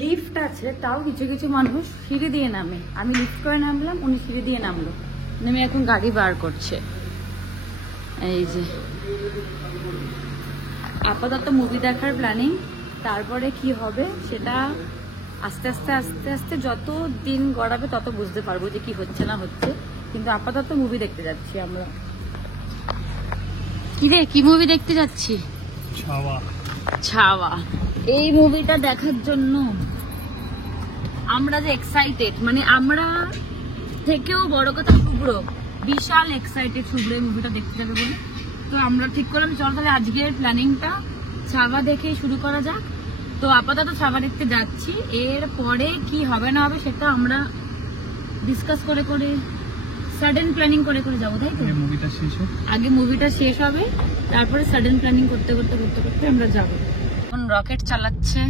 Lift আছে, তাও কিছু কিছু মানুষ সিঁড়ি দিয়ে নামে। আমি লিফট করে নামলাম, উনি সিঁড়ি দিয়ে নামলো। নেমে এখন গাড়ি বার করছে। এই যে আপাতত মুভি দেখার প্ল্যানিং, তারপরে কি হবে সেটা আস্তে আস্তে আস্তে আস্তে যত দিন গড়াবে তত বুঝতে পারবো যে কি হচ্ছে না হচ্ছে। কিন্তু আপাতত মুভি দেখতে যাচ্ছি আমরা। কি রে, কি মুভি দেখতে যাচ্ছি? ছাওয়া। এই মুভিটা দেখার জন্য আমরা যে এক্সাইটেড, মানে আমরা থেকেও বড় কথা শুভ্র বিশাল এক্সাইটেড শুভ্র এই মুভিটা দেখতে যাবে বলে। তো আমরা ঠিক করলাম চল তাহলে আজকের প্ল্যানিংটা ছাওয়া দেখেই শুরু করা যাক। তো আপাতত ছাওয়া দেখতে যাচ্ছি, এরপরে কি হবে না হবে সেটা আমরা ডিসকাস করে করে সাডেন প্ল্যানিং করে করে যাবো, তাই তো? আগে মুভিটা শেষ হবে, তারপরে সাডেন প্ল্যানিং করতে করতে করতে করতে আমরা যাবো। এখন রকেট চালাচ্ছে,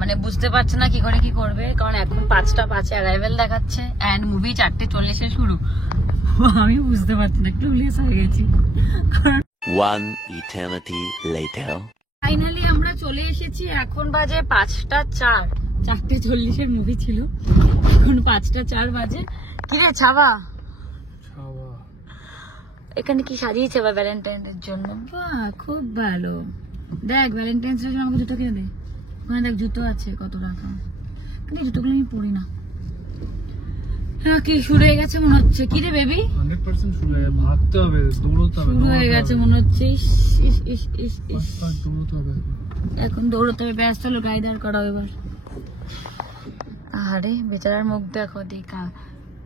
মানে বুঝতে পারছে না কি করে কি করবে, কারণ এখন 5টা 5-এ অ্যারাইভেল দেখাচ্ছে অ্যান্ড মুভি 4:40-এ শুরু। আমি বুঝতে পারছি না, একটু লেস হয়ে গেছি। One eternity later. ফাইনালি আমরা চলে এসেছি, এখন বাজে 5টা 4। 4:40-এর মুভি ছিল, এখন 5টা 4 বাজে। কি রে ছাওয়া, এখানে কি সাজিয়েছে বা ভ্যালেন্টাইনের জন্য? বাহ, খুব ভালো। দেখ ভ্যালেন্টাইন্স এর জন্য আমাকে জুতো কিনে দে। ওখানে দেখ জুতো আছে কত টাকা, কিন্তু জুতোগুলো আমি পরি না। হ্যাঁ, কি শুরু হয়ে গেছে মনে হচ্ছে। কি রে বেবি? 100% শুরু হয়ে ভাগতে হবে, দৌড়তে হবে। শুরু হয়ে গেছে মনে হচ্ছে। দৌড়তে হবে, এখন দৌড়তে হবে। ব্যস্ত হলো, গাড়ি দাঁড় করাও এবার। আরে বেচারার মুখ দেখো, দেখা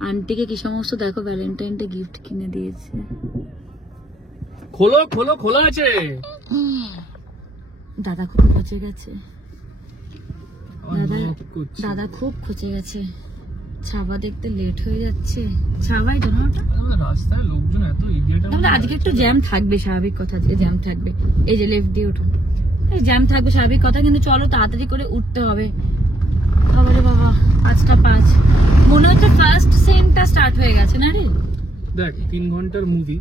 আন্টিকে কি সমস্ত দেখো ভ্যালেন্টাইন ডে গিফট কিনে দিয়েছে। খোলো খোলো, খোলা আছে। দাদা খুব খচে গেছে, দাদা খুব খচে গেছে। ছাবা দেখতে লেট হয়ে যাচ্ছে। ছাবাই তো না ওটা? রাস্তায় লোকজন এত ইডিয়েট। তাহলে আজকে একটু জ্যাম থাকবে, স্বাভাবিক কথা। আজকে জ্যাম থাকবে। এই যে লেফট দিয়ে উঠুন, জ্যাম থাকবে স্বাভাবিক কথা, কিন্তু চলো তাড়াতাড়ি করে উঠতে হবে। বাবারে বাবা, 5টা 5 মনে হচ্ছে ফার্স্ট সিনটা স্টার্ট হয়ে গেছে না রে? দেখ 3 ঘন্টার মুভি,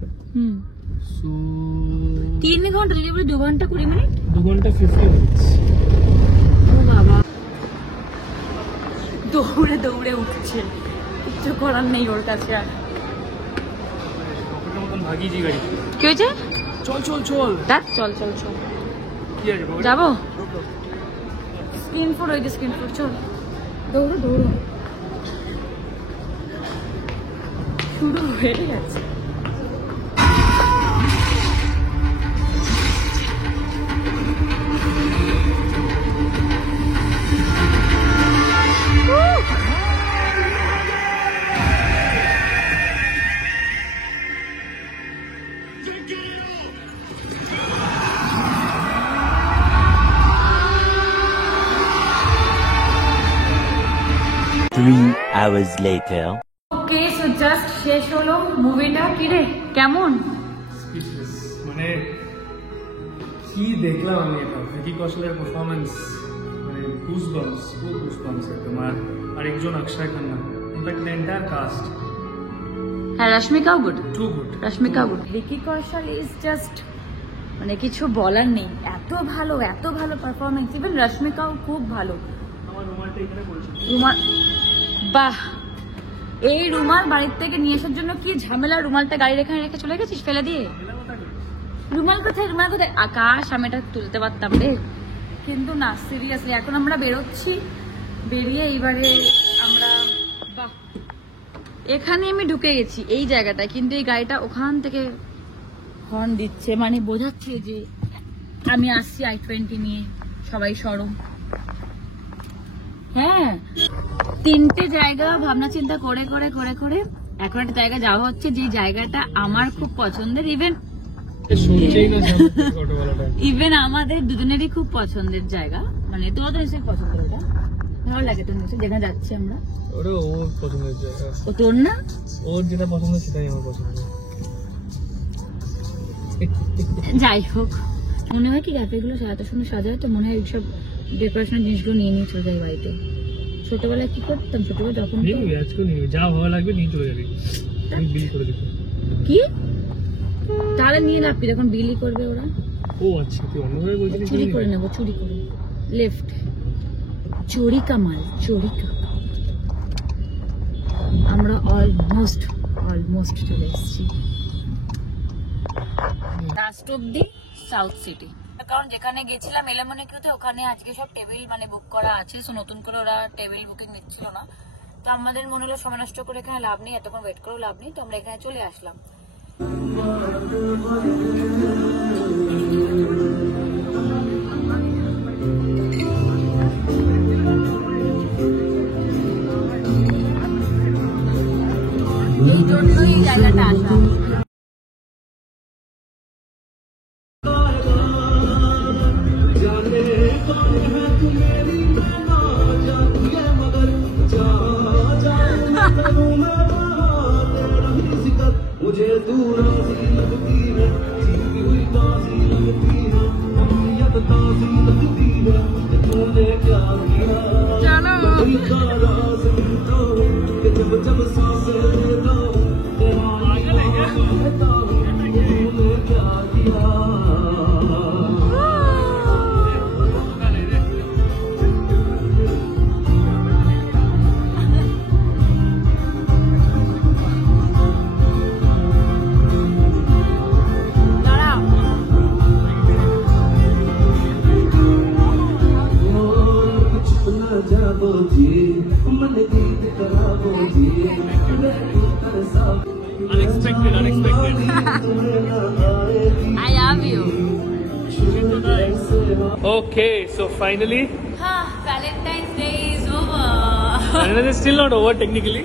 সো 3 ঘন্টা যদি বলি 2 ঘন্টা 20 মিনিট, 2 ঘন্টা 50 মিনিটস। ও বাবা, দৌড়ে দৌড়ে উঠছে, কিছু করার নেই ওর কাছে আর। মতন ভাগিয়েছি গাড়ি। কি হয়েছে? চল চল চল, দেখ চল চল চল, কি আছে যাবো। স্ক্রিন ফোর, ওই যে স্ক্রিন ফোর, চল দৌড়ো দৌড়ো। শুরু হয়ে গেছে। Three hours later. ওকে, সো জাস্ট শেষ হলো মুভিটা। কি রে কেমন? মানে কি দেখলাম আমি, এটা ভিকি কৌশলের পারফরমেন্স, মানে গুজবাম্পস, ফুল গুজবাম্পস একদম। আর আরেকজন Akshay Khanna, in fact the entire cast. হ্যাঁ, রশ্মিকাও good, too good, Rashmika good. Vicky Kaushal is just, মানে কিছু বলার নেই, এত ভালো এত ভালো পারফরমেন্স। ইভেন রশ্মিকাও খুব ভালো। আমার রুমালটা এখানে পড়েছে। রুমাল, বাহ, এই রুমাল বাড়ির থেকে নিয়ে আসার জন্য কি ঝামেলা। রুমালটা গাড়ির এখানে রেখে চলে গেছিস ফেলে দিয়ে? রুমাল কোথায়, রুমাল কোথায়? আকাশ, আমি এটা তুলতে পারতাম রে, কিন্তু না, সিরিয়াসলি। এখন আমরা বেরোচ্ছি, বেরিয়ে এইবারে আমরা, বাহ, এখানে আমি ঢুকে গেছি এই জায়গাটায়, কিন্তু এই গাড়িটা ওখান থেকে হর্ন দিচ্ছে, মানে বোঝাচ্ছে যে আমি আসছি i20 নিয়ে, সবাই সরম। হ্যাঁ, 3টে জায়গা ভাবনা চিন্তা করে করে করে করে এখন একটা জায়গা যাওয়া হচ্ছে, যে জায়গাটা আমার খুব পছন্দের। ইভেন আমাদের দুজনেরই খুব পছন্দের জায়গা, মানে তোর তো নিশ্চয়ই পছন্দের, ওটা ভালো লাগে তোর নিশ্চয়ই, যেখানে যাচ্ছি আমরা। ওটা ওর পছন্দের জায়গা। ও তোর না? ওর যেটা পছন্দ সেটাই আমার পছন্দ। যাই হোক, মনে হয় কি ক্যাফেগুলো এত সুন্দর সাজায়, তো মনে হয় এইসব ডেকোরেশনের জিনিসগুলো নিয়ে নিয়ে চলে যাই বাড়িতে। ছোটবেলায় কি করতাম, ছোটবেলায় যখন নিয়ে নিবি, আজকে নিবি, যা ভালো লাগবে নিয়ে চলে যাবি, আমি বিল করে দেবো। কি তাহলে নিয়ে লাভ কি, যখন বিলি করবে ওরা? ও আচ্ছা, তুই অন্যভাবে বলছিলি। চুরি করে নেবো, চুরি করে। লেফট, চোরি কামাল, চোরি কা। আমরা অলমোস্ট চলে এসেছি লাস্ট অব্দি সাউথ সিটি। কারণ যেখানে গেছিলাম এলামনিকুতে, ওখানে আজকে সব টেবিল মানে বুক করা আছে, সো নতুন করে ওরা টেবিল বুকিং নিচ্ছিল না। তো আমাদের মনে হলো সময় নষ্ট করে এখানে লাভ নেই, এতক্ষণ ওয়েট করেও লাভ নেই, তো আমরা এখানে চলে আসলাম। এই জন্যই এই জায়গাটা আসা। मुझे तू राजी लगती है, जीती हुई ताजी लगती है, अहमियत ताजी लगती है, तूने क्या किया दिल का राज मिलता हूँ, कि जब जब सांसें लेता हूँ तेरा नाम लेता हूँ, तूने क्या किया। Unexpected. I love you. Okay, so finally, Valentine's Day is over. and it is still not over technically.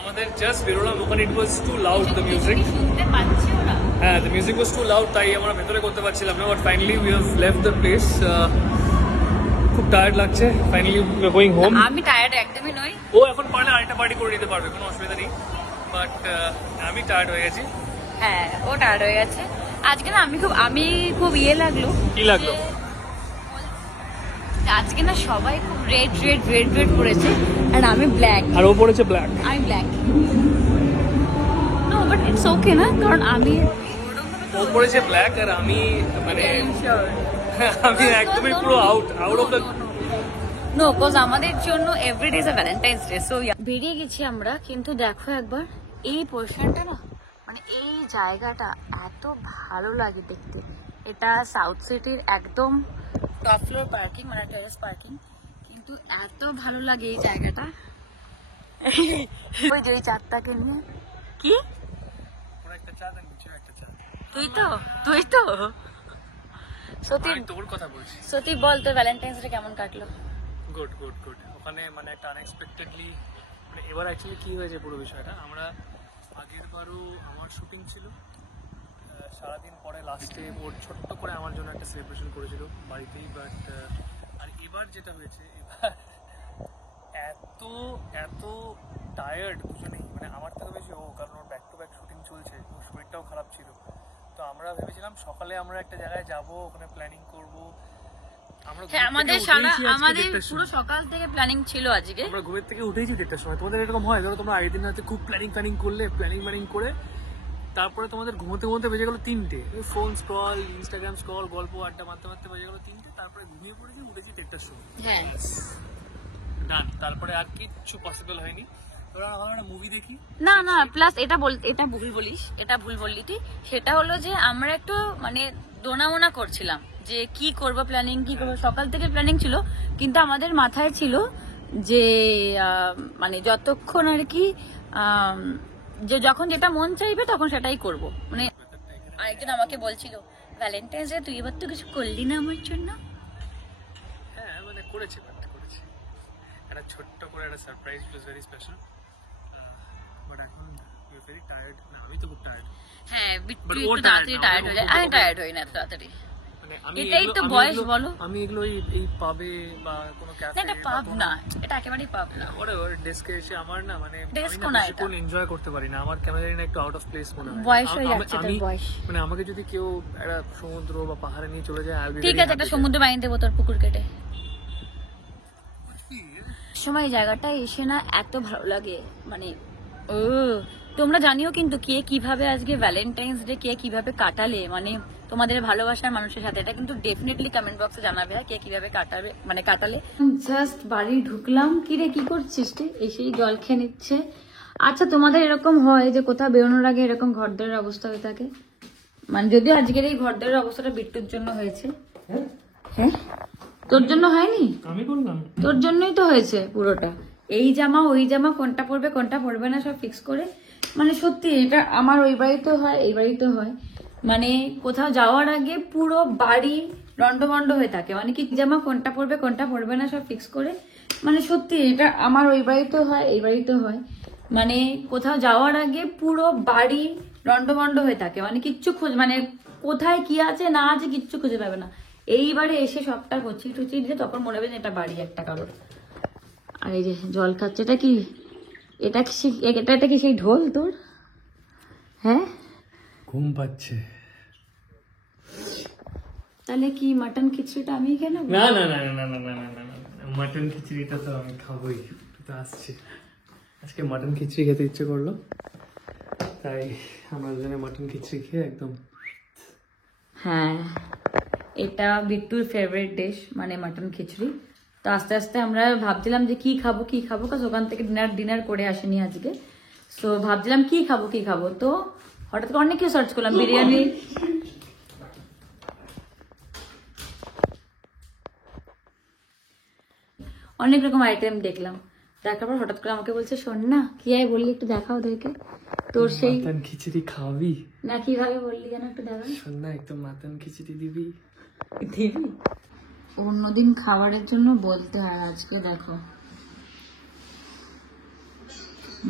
আমাদের just বেরোলাম ওখানে, it was too loud the music. শুনতে পাচ্ছি ওরা? হ্যাঁ, the music was too loud, তাই আমরা ভেতরে করতে পারছিলাম না, but finally we have left the place. খুব টায়ার্ড লাগছে, finally we are going home. আমি টায়ার্ড একদমই নই। ও এখন পারলে আরেকটা পার্টি করে নিতে পারবে, কোনো অসুবিধা নেই, বাট আমি টায়ার্ড হয়ে গেছি। হ্যাঁ, ও টায়ার্ড হয়ে গেছে আজকে না। আমি খুব ইয়ে লাগলো। কি লাগলো? আজকে না সবাই খুব রেড করেছে, আর আমি ব্ল্যাক। আর ও পড়েছে ব্ল্যাক। আমি black. No but it's okay না, কারণ আমি ও পড়েছে ব্ল্যাক আর আমি মানে আমি একদমই পুরো out of the. No, cause আমাদের জন্য everyday is a Valentine's Day. So বেরিয়ে গেছি আমরা, কিন্তু দেখো একবার এই পোর্শনটা না, মানে এই জায়গাটা এত ভালো লাগে দেখতে। এটা সাউথ সিটির একদম টপ ফ্লোর পার্কিং, মানে টেরেস পার্কিং, কিন্তু এত ভালো লাগে এই জায়গাটা। ওই যে ওই চারটাকে নিয়ে কি একটা চা দেন, কিছু একটা চা। তুই তো সত্যি তোর কথা বলছি। সত্যি বল, তোর ভ্যালেন্টাইন্স ডে কেমন কাটলো? গুড। ওখানে মানে একটা আনএক্সপেক্টেডলি, মানে এবার অ্যাকচুয়ালি কি হয়েছে পুরো বিষয়টা, আমরা আগের বারও আমার শুটিং ছিল, সারাদিন পরে লাস্টে ওর ছোট্ট করে আমার জন্য একটা সেলিব্রেশন করেছিল বাড়িতেই, বাট আর এবার যেটা হয়েছে, এবার এত টায়ার্ড দুজনেই, মানে আমার থেকে বেশি ও, কারণ ওর ব্যাক টু ব্যাক শুটিং চলছে, ওর শরীরটাও খারাপ ছিল। তো আমরা ভেবেছিলাম সকালে আমরা একটা জায়গায় যাব, ওখানে প্ল্যানিং করব। হ্যাঁ, আমাদের পুরো সকাল থেকে প্ল্যানিং ছিল আজকে। আমরা ঘুমের থেকে উঠেছি 1:30টার সময়। তোমাদের এরকম হয়, ধরো তোমরা আগের দিন রাতে খুব প্ল্যানিং করলে, প্ল্যানিং করে তারপরে তোমাদের ঘুমোতে বেজে গেল 3টে, ফোন স্ক্রল, ইনস্টাগ্রাম স্ক্রল, গল্প আড্ডা মারতে বেজে গেল 3টে, তারপরে ঘুমিয়ে পড়েছি, উঠেছি 1:30টার সময়। হ্যাঁ, ডান। তারপরে আর কিচ্ছু পসিবল হয়নি। তোরা আমরা একটা মুভি দেখি। না প্লাস এটা ভুল বললি তুই। সেটা হলো যে আমরা একটু মানে দোনামোনা করছিলাম যে কি করব, সকাল থেকে প্ল্যানিং ছিল, কিন্তু আমাদের মাথায় ছিল যে মানে যতক্ষণ আর কি যে যখন যেটা মন চাইবে তখন সেটাই করব। মানে আরেকজন আমাকে বলছিল, ভ্যালেন্টাইন্স ডে তুই এবার তো কিছু করলি না আমার জন্য। হ্যাঁ, মানে করেছি একটা ছোট্ট করে একটা surprise, it was very special, but এখন উই আর ভেরি টায়ার্ড। না, আমি তো খুব টায়ার্ড। হ্যাঁ, তুই একটু তাড়াতাড়ি টায়ার্ড হয়ে যায়, আমি টায়ার্ড হই না এত তাড়াতাড়ি। মানে এটাই তো বয়স, বলো। আমি এগুলো এই পাবে বা কোনো ক্যাফে, এটা পাব না, এটা একেবারেই পাব না। ওরে ডেস্কে এসে আমার না, মানে ডেস্ক আমি না, না বেশিক্ষণ এনজয় করতে পারি না, আমার ক্যামেরা না একটু আউট অফ প্লেস মনে হয়। বয়স হয়ে যাচ্ছে তোর, বয়স। মানে আমাকে যদি কেউ একটা সমুদ্র বা পাহাড়ে নিয়ে চলে যায়, ঠিক আছে, একটা সমুদ্র বানিয়ে দেবো তোর পুকুর কেটে। সময় জায়গাটা এসে না এত ভালো লাগে, মানে ও তোমরা জানিও কিন্তু কে কিভাবে আজকে ভ্যালেন্টাইন্স ডে কে কিভাবে কাটালে, মানে তোমাদের ভালোবাসার মানুষের সাথে, এটা কিন্তু ডেফিনেটলি কমেন্ট বক্সে জানাবে কে কিভাবে কাটাবে, মানে কাটালে। জাস্ট বাড়ি ঢুকলাম। কি রে কি করছিস রে? এসেই জল খেয়ে নিচ্ছে। আচ্ছা তোমাদের এরকম হয় যে কোথাও বেরোনোর আগে এরকম ঘরদোরের অবস্থা হয়ে থাকে? মানে যদিও আজকের এই ঘরদোরের অবস্থাটা বিট্টুর জন্য হয়েছে। হ্যাঁ তোর জন্য হয়নি? আমি করলাম। তোর জন্যই তো হয়েছে পুরোটা। এই জামা ওই জামা, কোনটা পরবে কোনটা পরবে না সব ফিক্স করে, মানে সত্যি এটা আমার ওই বাড়িতেও হয় এই বাড়িতেও হয়। মানে কোথাও যাওয়ার আগে পুরো বাড়ি লন্ডভন্ড হয়ে থাকে, মানে কি জামা কোনটা পরবে কোনটা পরবে না সব ফিক্স করে, মানে সত্যি এটা আমার ওই বাড়িতেও হয় এই বাড়িতেও হয়। মানে কোথাও যাওয়ার আগে পুরো বাড়ি লন্ডভন্ড হয়ে থাকে, মানে কিচ্ছু মানে কোথায় কি আছে না আছে কিচ্ছু খুঁজে পাবে না। এইবারে এসে সবটা কচি টুচি দিয়ে তখন মনে হবে যে এটা বাড়ি একটা কারোর। আর এই যে জল খাচ্ছে, এটা কি এটা কি সেই ঢোল তোর? হ্যাঁ ঘুম পাচ্ছে। তাহলে কি মাটন খিচুড়িটা আমি কেন? না না না না না না না না না, মাটন খিচুড়িটা তো আমি খাবোই, তো আসছে। আজকে মাটন খিচুড়ি খেতে ইচ্ছে করলো, তাই আমরা দুজনে মাটন খিচুড়ি খেয়ে একদম। হ্যাঁ এটা বিট্টুর ফেভারিট ডিশ, মানে মাটন খিচুড়ি। তো আস্তে আস্তে আমরা ভাবছিলাম যে কি খাবো কাজ ওখান থেকে ডিনার করে আসেনি আজকে। তো ভাবছিলাম কি খাবো, তো হঠাৎ করে অনেক কিছু সার্চ করলাম, বিরিয়ানি, অনেক রকম আইটেম দেখলাম। দেখার পর হঠাৎ করে আমাকে বলছে শোন না কি আয় বললি একটু দেখাও ওদেরকে তোর সেই মাটন খিচুড়ি খাওয়াবি না, কিভাবে বললি যেন একটু দেখা। শোন না একদম মাটন খিচুড়ি দিবি। অন্যদিন খাবারের জন্য বলতে হয়, আজকে দেখো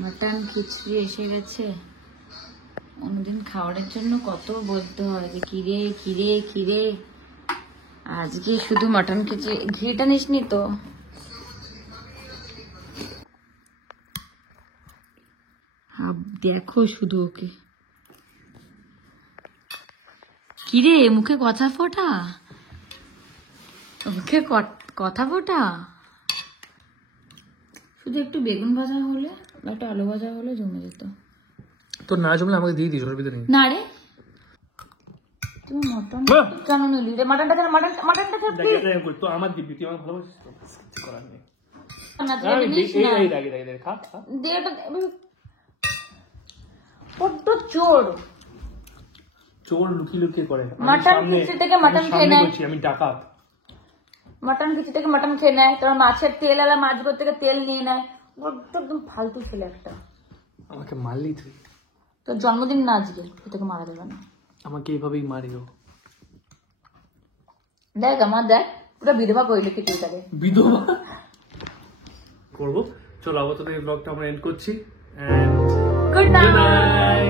মাটন খিচুড়ি এসে গেছে। অন্যদিন খাবারের জন্য কত বলতে হয় যে কিরে, আজকে শুধু মাটন খিচুড়ি। ঘিটা নিসনি তো? দেখো শুধু ওকে, কিরে মুখে কথা ফোটা, মুখে কথা ফোটা। শুধু একটু বেগুন ভাজা হলে বা একটা আলু ভাজা হলে জমে যেত। তোর না জমলে আমাকে দিয়ে দিস, ওর ভিতরে নেই। না রে তুমি মটন কেন নিলি রে? মাটনটা তো আমার দিবি, তুই আমার ভালোবাসিস তো, কিছু করার নেই। না তুই নিস না। খা দে এটা, বড্ড চোর। চোর লুকিয়ে করে। মাটন খিচুড়ি থেকে মাটন খেয়ে নেয়, আমি ডাকাত। মাটন খিচুড়ি থেকে মাটন খেয়ে নেয়, তোমার মাছের তেল আলা মাছগুলো থেকে তেল নিয়ে নেয়। বড্ড একদম ফালতু ছেলে একটা। আমাকে মারলি তুই? তোর জন্মদিন না আজকে, তোকে মারা দেবে না। আমাকে এইভাবেই মারিও। দেখ আমার দেখ পুরো বিধবা কইলে কি তুই তাকে বিধবা করবো। চলো আপাতত এই ব্লগটা আমরা এন্ড করছি। Good night.